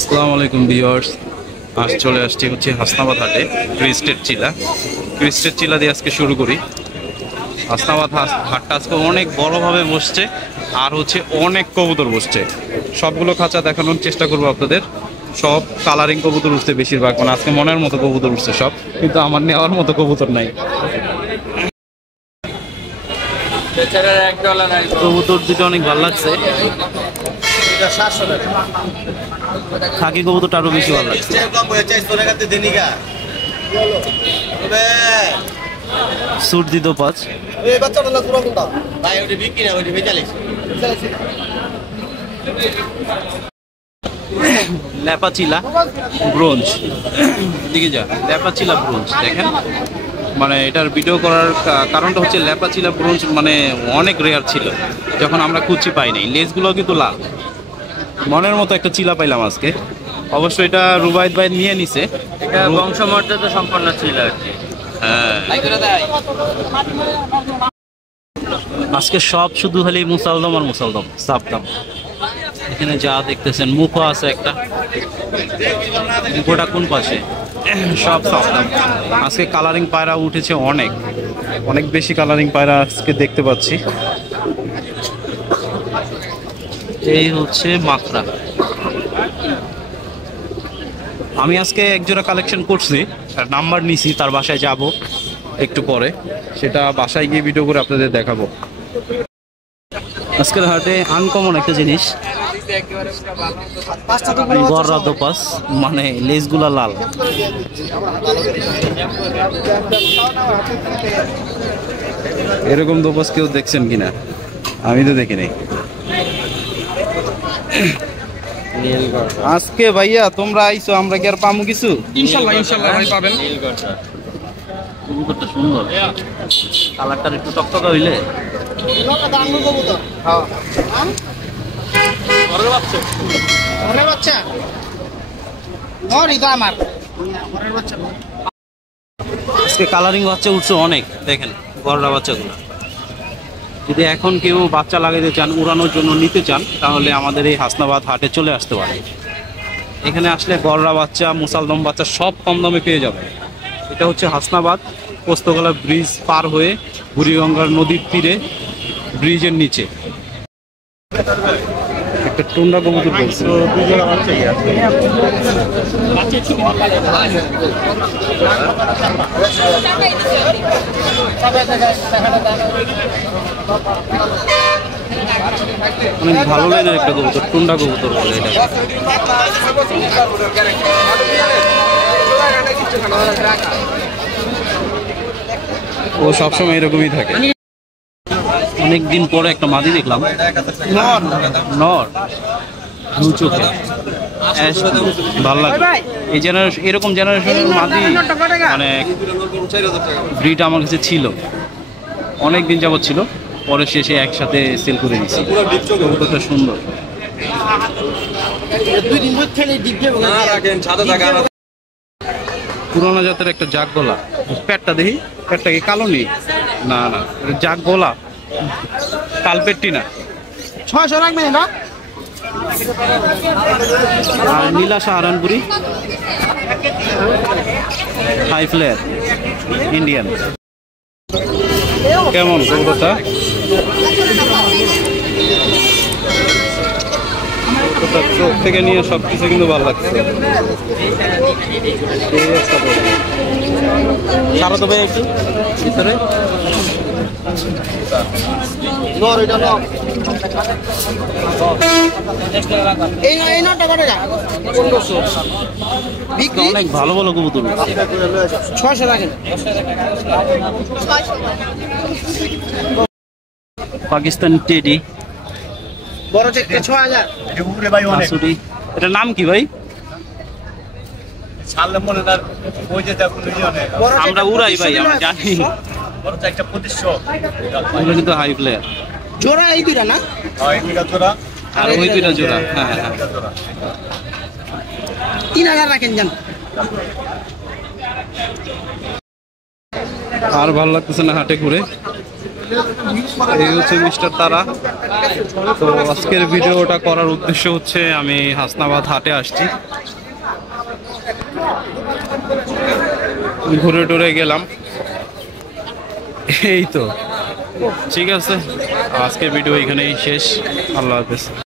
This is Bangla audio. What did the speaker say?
আসসালামু আলাইকুম ভিউয়ার্স। আজ চলে আসছি হচ্ছে হাসনাবাদ হাটে। ক্রিস্টের চিলা দিয়ে আজকে শুরু করি। হাসনাবাদ হাটটা আজকে অনেক বড়ভাবে বসছে, আর হচ্ছে অনেক কবুতর বসছে। সবগুলো খাঁচা দেখানোর চেষ্টা করবো আপনাদের। সব কালারিং কবুতর উঠছে বেশিরভাগ, মানে আজকে মনের মতো কবুতর উঠছে সব, কিন্তু আমার নেওয়ার মতো কবুতর নাই। কবুতর দুটো অনেক ভালো লাগছে। খাকি কবুতরটা আরো বেশি ভালো লাগছে। সুট দিত 5। ল্যাপাচিলা ব্রোঞ্জ, দিকে যা। ল্যাপাচিলা ব্রোঞ্জ দেখেন, মানে এটার ভিডিও করার কারণটা হচ্ছে ল্যাপাচিলা ব্রোঞ্জ মানে অনেক রেয়ার ছিল, যখন আমরা খুঁজছি পাইনি। লেজগুলো কিন্তু লাল, মনের মতো একটা চিলা পাইলাম আজকে। অবশ্যই এটা রুবাইদ ভাই নিয়ে নিছে, এটা বংশমর্যাদা সম্পন্ন ছিল আর কি। হ্যাঁ, আজকে সব শুধু খালি মুসালদম আর মুসালদম, সাবদাম। এখানে যা দেখতেছেন মুখও আছে একটা, মুখটা কোন পাশে, সব সাবদাম। আজকে কালারিং পায়রা উঠেছে অনেক অনেক বেশি কালারিং পায়রা আজকে দেখতে পাচ্ছি। এই হচ্ছে মাকড়া। আমি আজকে একজোড়া কালেকশন করছি, নাম্বার নিছি, তার বাসায় যাব একটু পরে, সেটা বাসায় গিয়ে ভিডিও করে আপনাদের দেখাবো। আজকের হাটে আনকমন একটা জিনিস, গররা দোপাস, মানে লেজগুলা লাল। এরকম দোপাস কেউ দেখছেন কিনা? আমি তো দেখি নাই। আজকে ভাইয়া তোমরা আইছো, আমরা কি আর পামু কিছু? ইনশাআল্লাহ ইনশাআল্লাহ ভাই পাবেন। কবুতরটা সুন্দর, কালারটা একটু টকটকা হইলে। আজকে কালারিং বাচ্চা উঠছে অনেক, দেখেন গররা বাচ্চাগুলো। যদি এখন কেউ বাচ্চা লাগাইতে চান, উড়ানোর জন্য নিতে চান, তাহলে আমাদের এই হাসনাবাদ হাটে চলে আসতে পারে। এখানে আসলে গররা বাচ্চা, মুসালদম বাচ্চা সব কম দামে পেয়ে যাবে। এটা হচ্ছে হাসনাবাদ পোস্তগোলা ব্রিজ পার হয়ে বুড়িগঙ্গার নদীর তীরে, ব্রিজের নিচে। একটা টুন্ডা কবুতর বলছে, অনেক ভালো লাগে একটা কবুতর, টুন্ডা কবুতর বলে এটা। ও সবসময় এরকমই থাকে। অনেকদিন পরে একটা মাদি দেখলাম, নর, ব্লু চোখে, ভালো লাগে। এই জেনারেশন, এরকম জেনারেশনের মাদি মানে ব্রিড আমার কাছে ছিল, অনেক দিন যাবত ছিল, পরে শেষে একসাথে সেল করে দিচ্ছি। কবুতরটা সুন্দর। পুরোনো জাতের একটা জাগ গলা, পেটটা দেখি, পেটটা কি কালো নেই? না না, জাগ গলা, কালপেটটি না। 600 রাখবেন না। আর নীলা সাহারানপুরি হাই ফ্লেয়ার ইন্ডিয়ান। কেমন কবুতরটা? চোখ থেকে নিয়ে সবকিছু কিন্তু ভালো লাগছে। সারা তো ভাই একটু ভিতরে অনেক ভালো ভালো কবুতর। 600 রাখেন। পাকিস্তান টেডি বড় চেকটা 6000। এটার নাম কি ভাই? আমরা উড়াই ভাই, আমরা জানি। কিন্তু হাই প্লেয়ার জোড়া, এই দুইটা না, আর ওই দুইটা জোড়া। হ্যাঁ হ্যাঁ, 3000 রাখেন জান। আর ভালো লাগতেছে না হাটে ঘুরে। এই হচ্ছে মিস্টার তারা। তো আজকের ভিডিওটা করার উদ্দেশ্য হচ্ছে আমি হাসনাবাদ হাটে আসছি, ঘুরে টুরে গেলাম, এই তো। ঠিক আছে, আজকের ভিডিও এখানেই শেষ। আল্লাহ হাফেজ।